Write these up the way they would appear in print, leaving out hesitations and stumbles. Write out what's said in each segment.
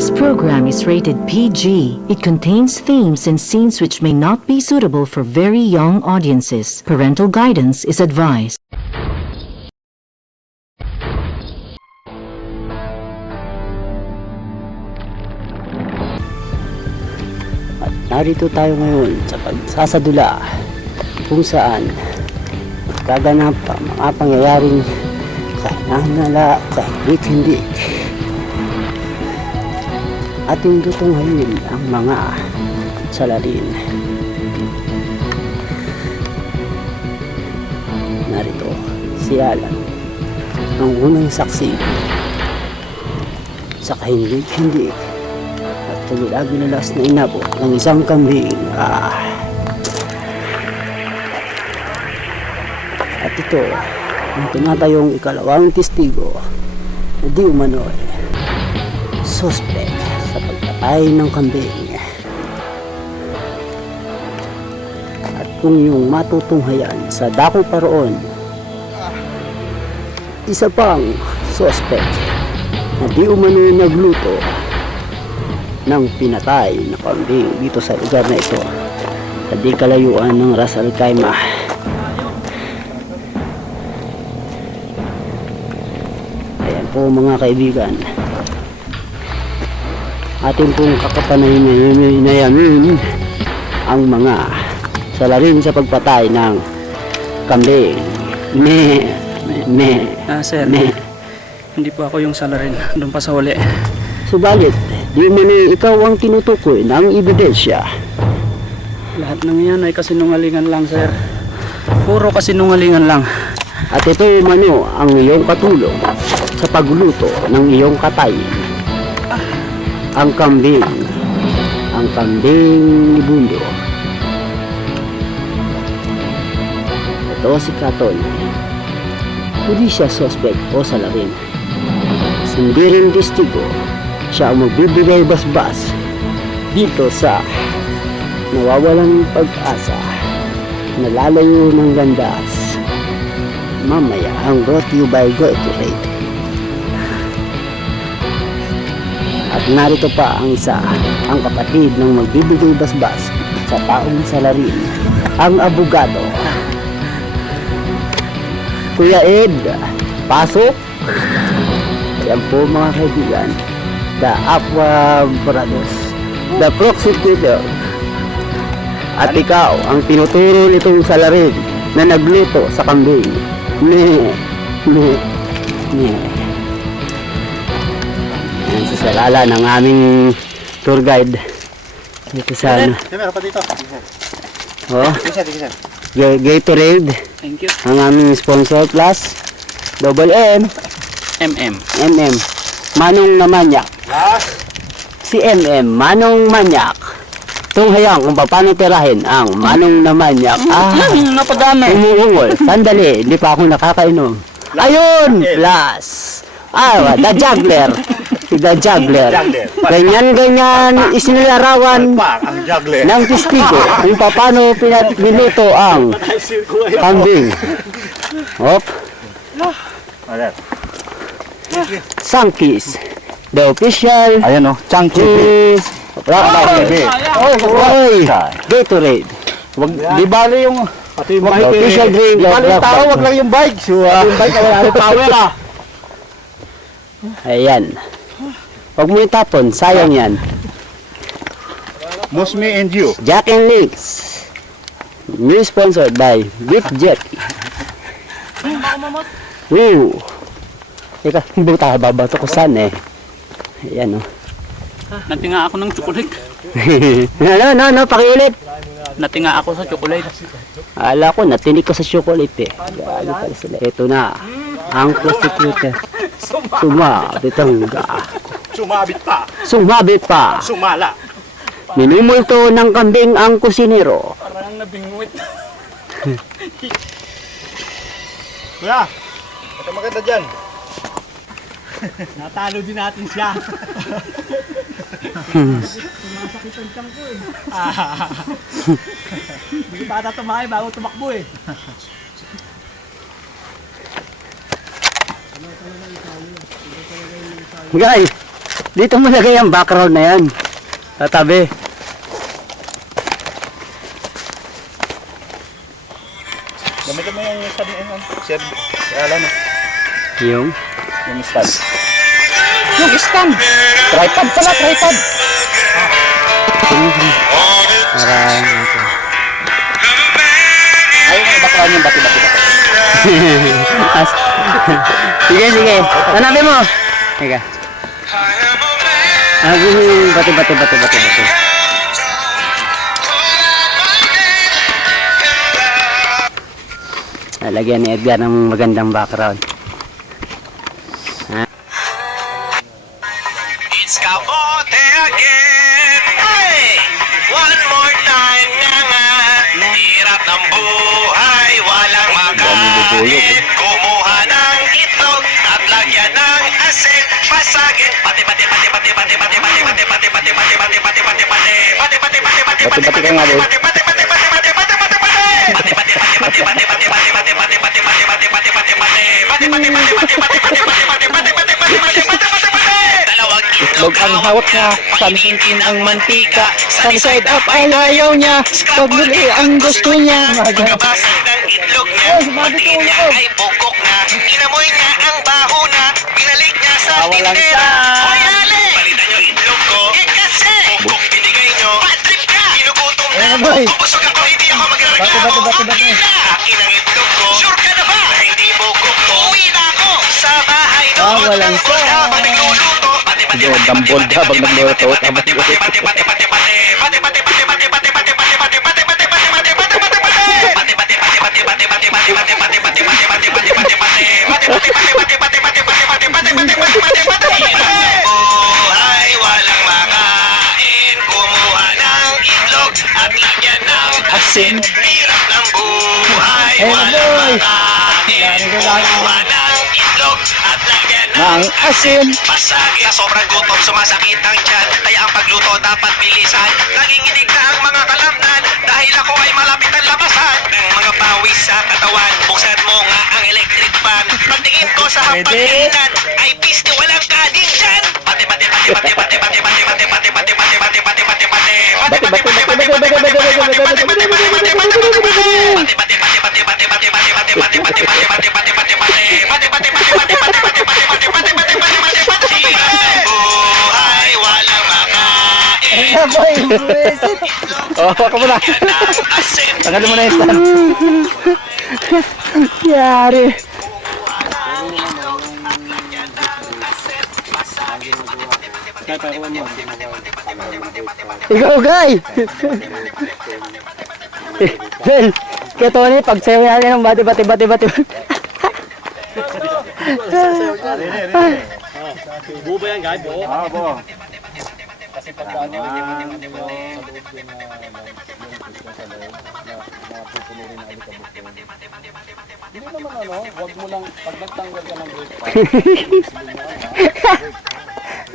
This program is rated PG. It contains themes and scenes which may not be suitable for very young audiences. Parental guidance is advised. At narito tayo ngayon sa pagsasadula kung saan gaganap ang mga pangyayaring kahinala, kahit-hindi. Ating tutunghayin ang mga salarin. Narito si Alan, ang unang saksi sa kahindi-hindi at kagilaginalas na inabot ng isang kambing. At ito ang tinatayong ikalawang testigo na di umano'y suspect sa pagpatay ng kambing. At kung yung matutunghayan sa dako paroon, isa pang suspect na di umano'y nagluto ng pinatay na kambing dito sa lugar na ito sa di kalayuan ng Ras Al Khaimah. Ayan po mga kaibigan, atin pong kakapanayamin ang mga salarin sa pagpatay ng kambing. Sir, hindi po ako yung salarin. Doon pa sa huli. Subalit, di mo na ikaw ang tinutukoy ng ebidensya. Lahat ng yan ay kasinungalingan lang, sir. Puro kasinungalingan lang. At ito mano ang iyong katulong sa pagluto ng iyong katay. Ang kambing ni Bundo. Ito si Katon. Hindi siya suspect o salarin. Hindi rin testigo. Siya ang magbibigay basbas dito sa nawawalang pag-asa, nalalayo ng landas. Mamaya ang brought to you by Gatorade. At narito pa ang isa, ang kapatid ng magbibigay basbas sa taong salarin, ang abogado. Kuya Ed, pasok! Ayan po mga kaibigan, the Aqua Brothers, the prosecutor. At ikaw, ang tinuturo nitong salarin na nagluto sa kambing. Yan sa salala ng aming tour guide dito sa ano. Meron pa dito. Oh, Tigisa. Gatorade, Thank you. ang aming sponsor plus Double M, MM. MM, Manong na Manyak. Last. Si MM, Manong Manyak. Tunghayang kung paano tirahin ang Manong na Manyak. Napadami. Umuungol. Sandali, hindi pa ako nakakainom. Ayun! Plus! The Juggler. The Juggler. Ganyan-ganyan isinilarawan Ang juggler. ng testigo kung paano niluto ang kambing. Hop. Sankis. The official Ayan o, Chunky. is Gatorade. Di bali yung The official drink Di of bali yung Rock tao, Band. wag lang yung bike. Yung bike, wala yung power ah. Ayan. Huwag mo itapon, sayang yan. Most me and you. Jack and Links. New sponsored by Beef Jerky. Woo! Teka, buta babato ko saan eh. Ayan o. Natinga ako ng chocolate. No, pakiulit. Natinga ako sa chocolate. Ala ko, natinig ko sa chocolate eh. Gaano pala sila. Ito na, ang prosecutor. Sumabit pa. Sumala. Minumulto ng kambing ang kusinero. Parang nabingwit. Kuya, ito maganda dyan. Natalo din natin siya. Sumasakit ang tiyan ko eh. Hindi pa ata tumakay bago tumakbo eh. Guys, Dito mo lagay ang background na yan. Tatabi. Gamitin mo yung stand na yun. Sir, alam mo. Yung? Yung stand. Yung stand. Tripod pala, tripod. Para natin. Ayun yung background yung bati-bati. Sige, sige. Hanapin mo. Teka. Bati. Lagyan ni Edgar ng magandang background. It's Kabote again. Hey! One more time na nga. Hirap ng buhay, walang makain. Kumuha ng itlog at lagyan ng asin. Pasagin. Pati ka nga boy. Itlog ang hawak niya, panhintin ang mantika. Sunny side up ay ayaw niya, pagbuli ang gusto niya. Pagkabasag ng itlog niya, pati niya ay bukok na. Inamoy niya ang baho na, binalik niya sa tindera. Hoy ale, palitan niyo itlog ko. Kasi, bukok binigay niyo. Bad trip ka, ginugutom na mo. Pupusog ako, hindi ako magreklamo. Akin na, akin ang itlog ko. Sure ka na ba, hindi bukok ko. Uwi na ako sa bahay doon. walang Ng bulda, pag nagluluto. Dambol ka pag nagluto. Buhay, walang makain. Kumuha ng itlog at lagyan ng asin. Hirap ng buhay, walang makain. Kumuha ng itlog at lagyan ng Asin. Pasagi sa sobrang gutom, sumasakit ang tiyan. Kaya ang pagluto dapat bilisan. Nanginginig na ang mga kalamnan dahil ako ay malapit ang labasan ng mga pawis sa katawan. Buksan mo nga ang electric fan. Pagtingin ko sa hapagkainan ay piste walang kanin dyan. Buhay, walang makain. Oh, waka mo na. Asin. Tagal mo na yung stand. Yari. Ikaw, Guy! Well, kaya Tony, pag sayo natin ng bati. Buba yan, guys. Ah, bo.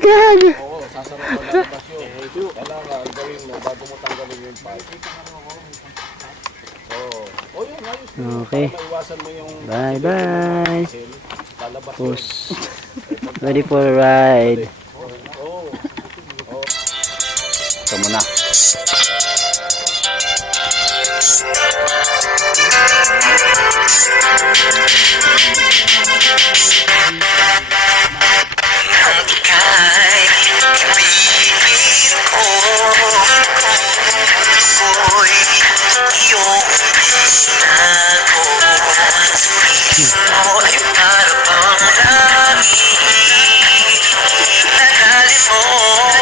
Gag! Okay. Bye-bye. Push. Ready for a ride. Ito muna. Nang ika'y ibigin ko, ako'y iyong binago. Ito ay para bang langit. Nagalin mo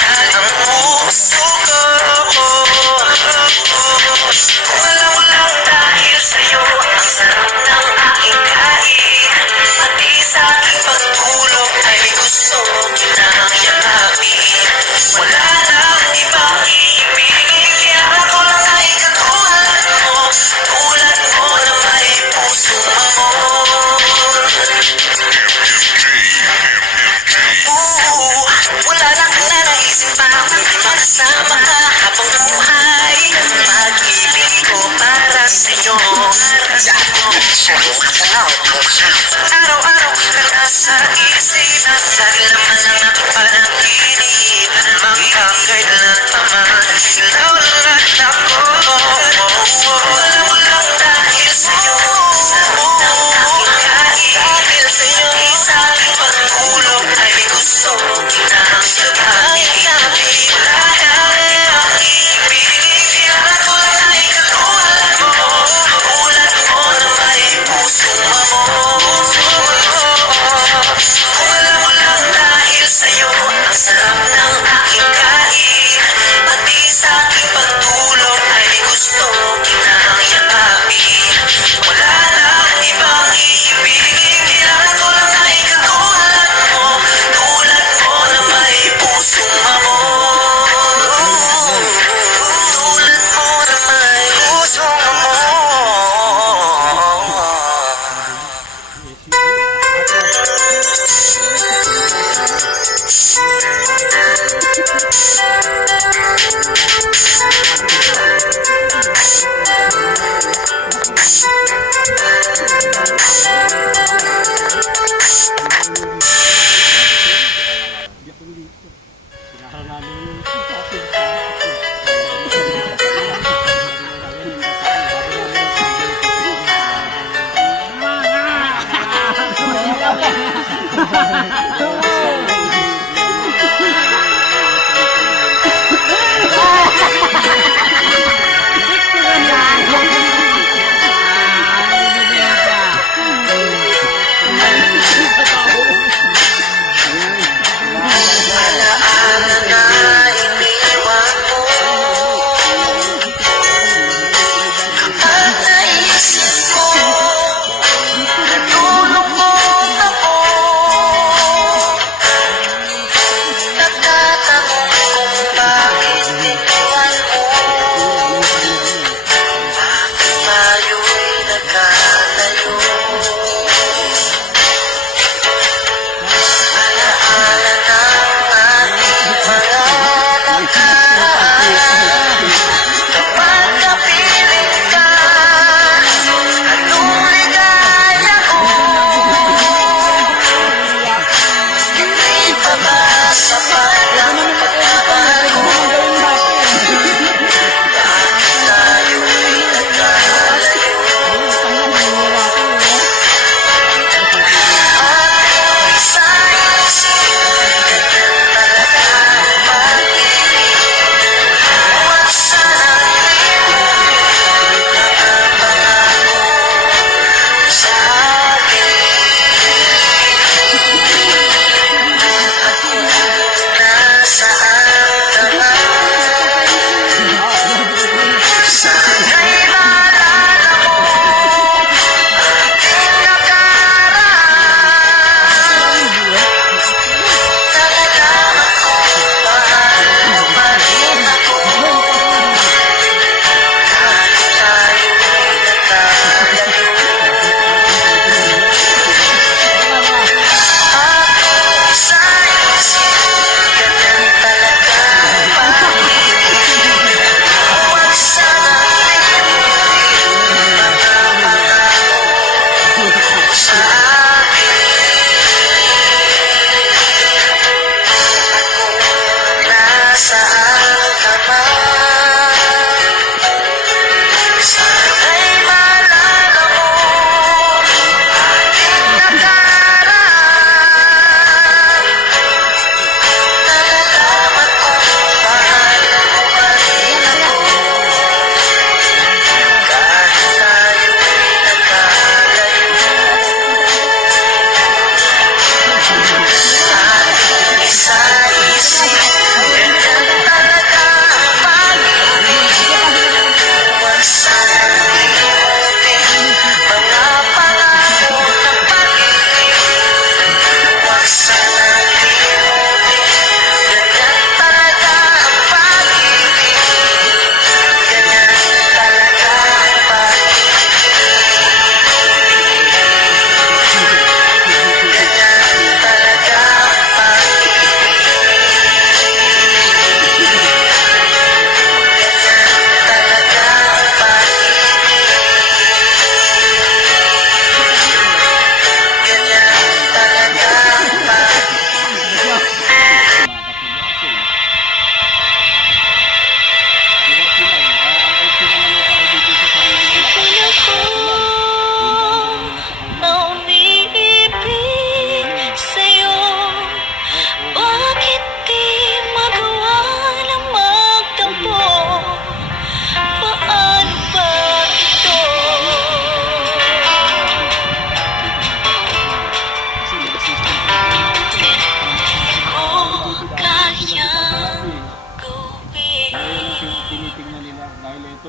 ang puso ko. Walang dahil sa'yo ang sarap ng aking kain. Pati sa aking pagtulog ay gusto kitang yakapin. Wala nang ibang iibigin, kaya ako lang ay katulad mo. Tulad mo na may pusong mamon. Wala lang na naisip pa makasama ka habang buhay. Pag-ibig ko para sa'yo. Araw-araw sa isip, lagi naman ang aking panaginip, magkakailan pa man, ikaw lang at ako. Wala mo lang dahil sa'yo, sarap ng aking kain, dahil sa'yo, sa aking pagtulog ay gusto kita ang sabahin natin. Wala na ang ibigin, kailangan ko lang ay katulad mo, magulat mo na may pusong mamon. Kung alam mo lang dahil sa'yo, ang sarap ng aking kain, pati sa aking pagtulog ay gusto kitang yakapin. Wala lang ibang iibigin, kailangan ko lang ay katulad mo, tulad mo na may pusong mamon. Tulad mo na may pusong mamon. Naisip ko, natulog mo ako.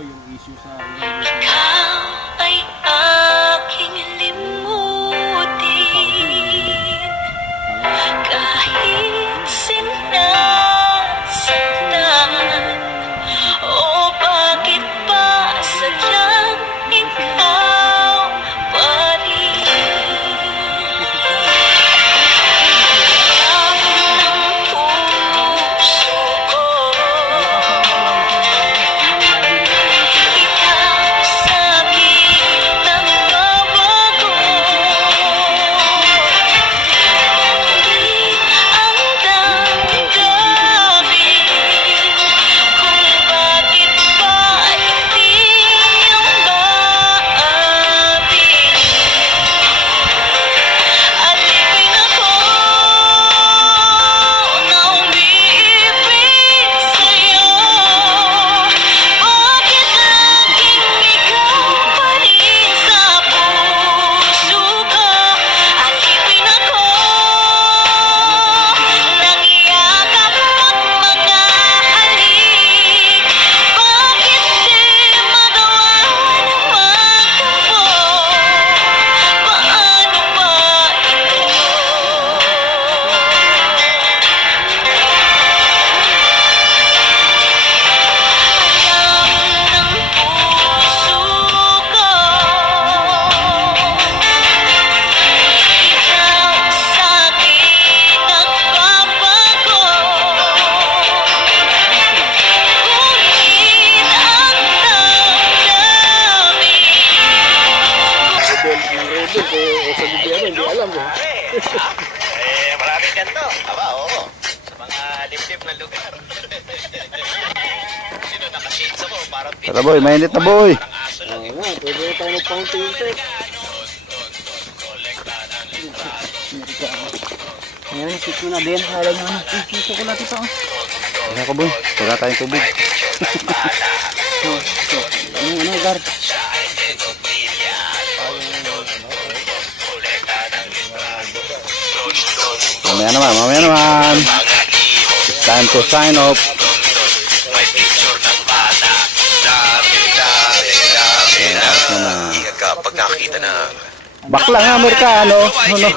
Ikaw ay aking limutin kahit sinasaktan. O bakit ba sadyang ikaw pa rin? Ikaw ng puso ko, ikaw sa'kin nagbabago. Hindi ang damdamin kung bakit ba hindi ang maamin. Alipin ako na umiibig sa'yo. Bakit laging ikaw pa rin sa puso ko? Alipin ako ng yakap at mga halik. Bakit di magawa ng magtampo? Paano ba ito? Alam ng puso ko, ikaw sa'kin nagbabago. Ngunit ang damdamin Maraming ganito. Aba, oo. Sa mga dip-dip na lugar. Sino nakashades ako? Parang Tara boy, mainit na boy. parang aso lang. Oo nga, pwede na tayo mag-fountain trip. Ayan, sit mo na din. Hala nyo na. Dito ko natin sa Ano ka boy? Wala tayong tubig. ano, guard. Mamaya naman. It's time to sign off. May picture ng bata. Dami na. Kapag nakita na. Bakla nga, Amerikano. Ano?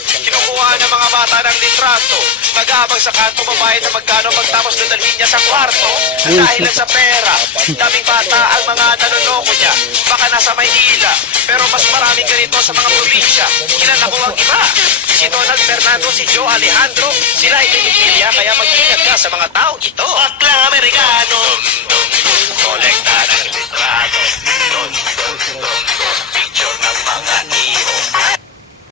Kinukuha ng mga bata ng litrato. Mag-aabang sa kanto babae na magkano pagtapos dadalhin niya sa kwarto. Dahil lang sa pera. Daming bata ang mga nanonoko niya. Baka nasa Maynila. Pero mas maraming ganito sa mga probinsya. Kilala ko ang iba. Si Donald Fernando, si Joe Alejandro. Sila ay pinipilya kaya mag-ingat ka sa mga taong ito.